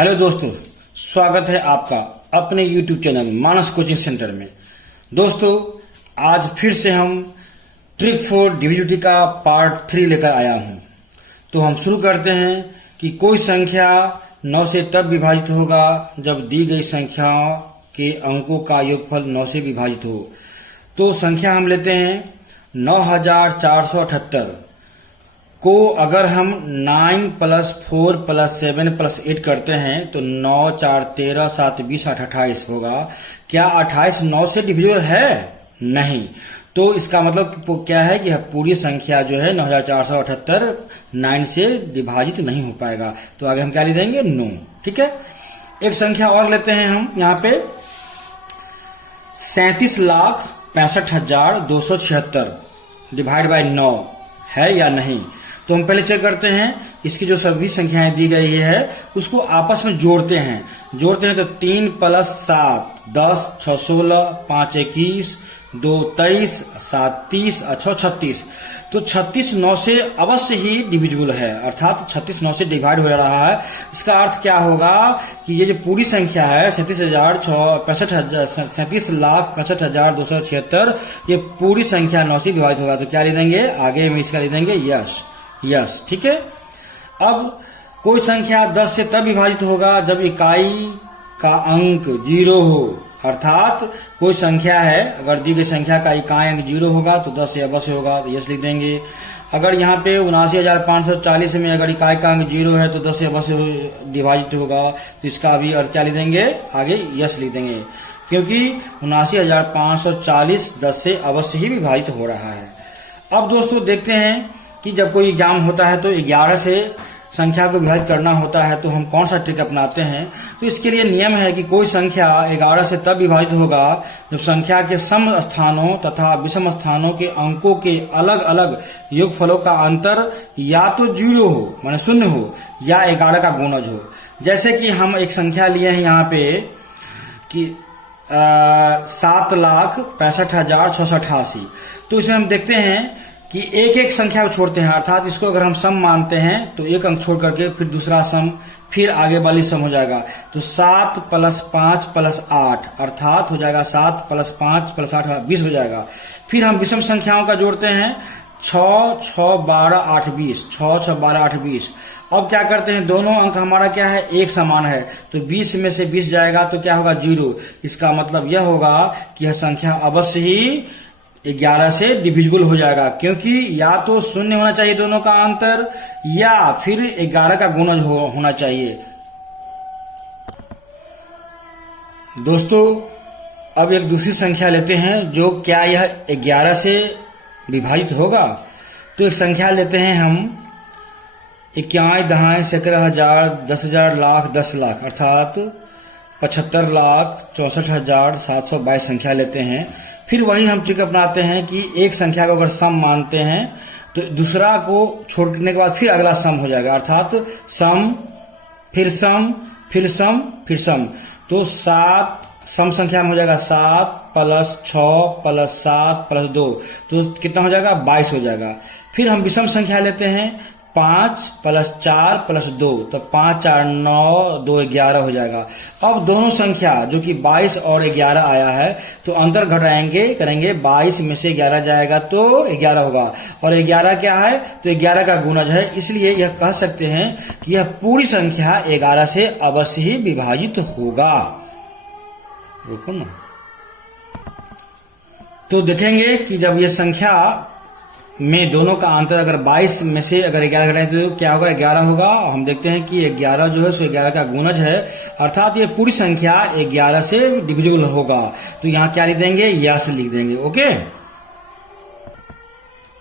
Hello दोस्तों, स्वागत है आपका अपने YouTube चैनल मानस कोचिंग सेंटर में। दोस्तों, आज फिर से हम ट्रिक फॉर डिविजिबिलिटी का पार्ट 3 लेकर आया हूं। तो हम शुरू करते हैं कि कोई संख्या 9 से तब विभाजित होगा जब दी गई संख्या के अंकों का योगफल 9 से विभाजित हो। तो संख्या हम लेते हैं 9478 को अगर हम 9 + 4 + 7 + 8 करते हैं तो 9 4 13 7 20 8 28 होगा। क्या 28 9 से डिविजिबल है? नहीं। तो इसका मतलब क्या है कि पूरी संख्या जो है 9478 9 से विभाजित नहीं हो पाएगा। तो आगे हम क्या लिख देंगे? 9। ठीक है। एक संख्या और लेते हैं हम यहाँ पे 37,65,276 डिवाइड बाय 9 है या नहीं। तो हम पहले चेक करते हैं इसकी जो सभी संख्याएं दी गई है उसको आपस में जोड़ते हैं तो 3 + 7 10 6 16 5 21 2 23 7 30 6 36। तो 36 9 से अवश्य ही डिविजिबल है, अर्थात 36 9 से डिवाइड हो रहा है। इसका अर्थ क्या होगा कि ये जो पूरी संख्या है 37,65,276 ये पूरी संख्या 9 से विभाजित होगा। तो क्या लिख देंगे? आगे हम इसका लिख देंगे यस। ठीक है। अब कोई संख्या 10 से तब विभाजित होगा जब इकाई का अंक 0 हो, अर्थात कोई संख्या है, अगर दी गई संख्या का इकाई अंक 0 होगा तो 10 से अवश्य होगा, तो यस लिख देंगे। अगर यहाँ पे 79,540 में अगर इकाई का अंक 0 है तो 10 से अवश्य विभाजित होगा, तो इसका भी अर्थ क्या लिख देंगे? आगे यस लिख देंगे, क्योंकि 79,540 10 से अवश्य ही विभाजित हो रहा है। अब दोस्तों देखते हैं कि जब कोई एग्जाम होता है तो 11 से संख्या को विभाजित करना होता है तो हम कौन सा ट्रिक अपनाते हैं। तो इसके लिए नियम है कि कोई संख्या 11 से तब विभाजित होगा जब संख्या के सम स्थानों तथा विषम स्थानों के अंकों के अलग अलग योगफलों का अंतर या तो 0 हो, माने 0 हो, या 11 का गुणज हो। जैसे कि हम एक संख्या लिए हैं यहाँ पे कि 7,65,688। तो इसमें हम देखते हैं कि एक एक संख्या को छोड़ते हैं, अर्थात इसको अगर हम सम मानते हैं तो एक अंक छोड़ करके फिर दूसरा सम, फिर आगे वाली सम हो जाएगा। तो 7 + 5 + 8 अर्थात हो जाएगा 7 + 5 + 8 20 हो जाएगा। फिर हम विषम संख्याओं का जोड़ते हैं 6 6 12 8 20 6 6 12 8 20। अब क्या करते हैं, दोनों अंक हमारा क्या है? एक समान है, तो 20 में से 20 जाएगा तो क्या होगा? 0। इसका मतलब यह होगा कि यह संख्या अवश्य ही 11 से डिविजिबल हो जाएगा, क्योंकि या तो 0 होना चाहिए दोनों का अंतर, या फिर 11 का गुणज होना चाहिए। दोस्तों, अब एक दूसरी संख्या लेते हैं जो क्या यह 11 से विभाजित होगा। तो एक संख्या लेते हैं हम 21 दहाई 11,000 10,000 लाख 10 लाख अर्थात 75,64,722 संख्या लेते हैं। फिर वही हम ट्रिक अपनाते हैं कि एक संख्या को अगर सम मानते हैं तो दूसरा को छोड़ने के बाद फिर अगला सम हो जाएगा, अर्थात सम फिर सम फिर सम फिर सम। तो 7 सम संख्या में हो जाएगा 7 + 6 + 7 + 2, तो कितना हो जाएगा? 22 हो जाएगा। फिर हम विषम संख्या लेते हैं 5 + 4 + 2, तो 5 4 9 2 11 हो जाएगा। अब दोनों संख्या जो कि 22 और 11 आया है तो अंतर घटाएंगे करेंगे, 22 में से 11 जाएगा तो 11 होगा, और 11 क्या है? तो 11 का गुणज है। इसलिए यह कह सकते हैं कि यह पूरी संख्या 11 से अवश्य ही विभाजित होगा। रुको ना, तो देखेंगे कि जब यह संख्या में दोनों का अंतर अगर 22 में से अगर 11 घटाएं तो क्या होगा? 11 होगा। हम देखते हैं कि 11 जो है सो 11 का गुणज है, अर्थात ये पूरी संख्या 11 से डिविजिबल होगा। तो यहाँ क्या लिख देंगे? यस लिख देंगे। ओके।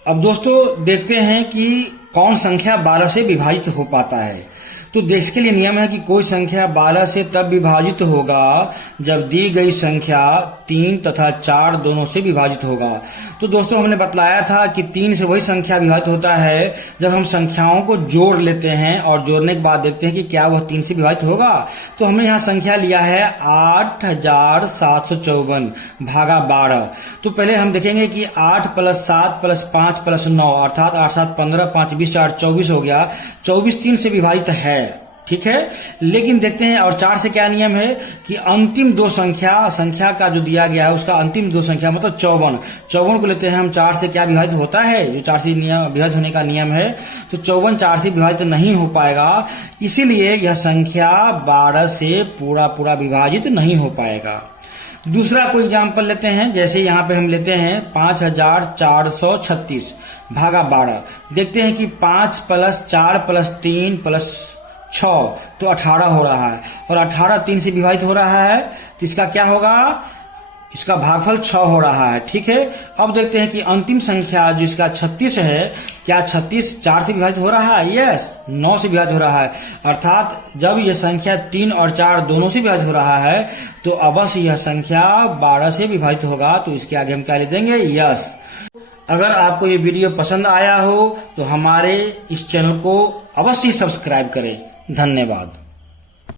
अब दोस्तों देखते हैं कि कौन संख्या 12 से विभाजित हो पाता है। तो इसके लिए नियम है कि कोई संख्या 12 से तब विभाजित होगा जब दी गई संख्या 3 तथा 4 दोनों से विभाजित होगा। तो दोस्तों हमने बतलाया था कि 3 से वही संख्या विभाजित होता है जब हम संख्याओं को जोड़ लेते हैं और जोड़ने के बाद देखते हैं कि क्या वह 3 से विभाजित होगा। तो हमने यहाँ संख्या लिया है 8,754 भागा 12। तो पहले हम देखेंगे कि 8 + 7 + 5 + 9 अर्थात 8 7 15 5 20 4 24 हो गया। 24 3 से विभाजित है, ठीक है। लेकिन देखते हैं और 4 से क्या नियम है कि अंतिम दो संख्या का जो दिया गया है उसका अंतिम दो संख्या मतलब 54 को लेते हैं हम 4 से क्या विभाजित होता है, जो 4 से विभाजित होने का नियम है, तो 54 4 से विभाजित नहीं हो पाएगा, इसीलिए यह संख्या 12 से पूरा विभाजित नहीं हो पाएगा। दूसरा कोई एग्जाम्पल लेते हैं, जैसे यहाँ पे हम लेते हैं 5436 भागा 12। देखते हैं कि 5 + 4 + 3 + 6 तो 18 हो रहा है, और 18 3 से विभाजित हो रहा है, तो इसका क्या होगा, इसका भागफल 6 हो रहा है। ठीक है। अब देखते हैं कि अंतिम संख्या जिसका 36 है, क्या 36 4 से विभाजित हो रहा है? यस, 9 से विभाजित हो रहा है। अर्थात जब यह संख्या 3 और 4 दोनों से विभाजित हो रहा है तो अवश्य यह संख्या 12 से विभाजित होगा। तो इसके आगे हम क्या लिख देंगे? यस। अगर आपको ये वीडियो पसंद आया हो तो हमारे इस चैनल को अवश्य सब्सक्राइब करें। धन्यवाद।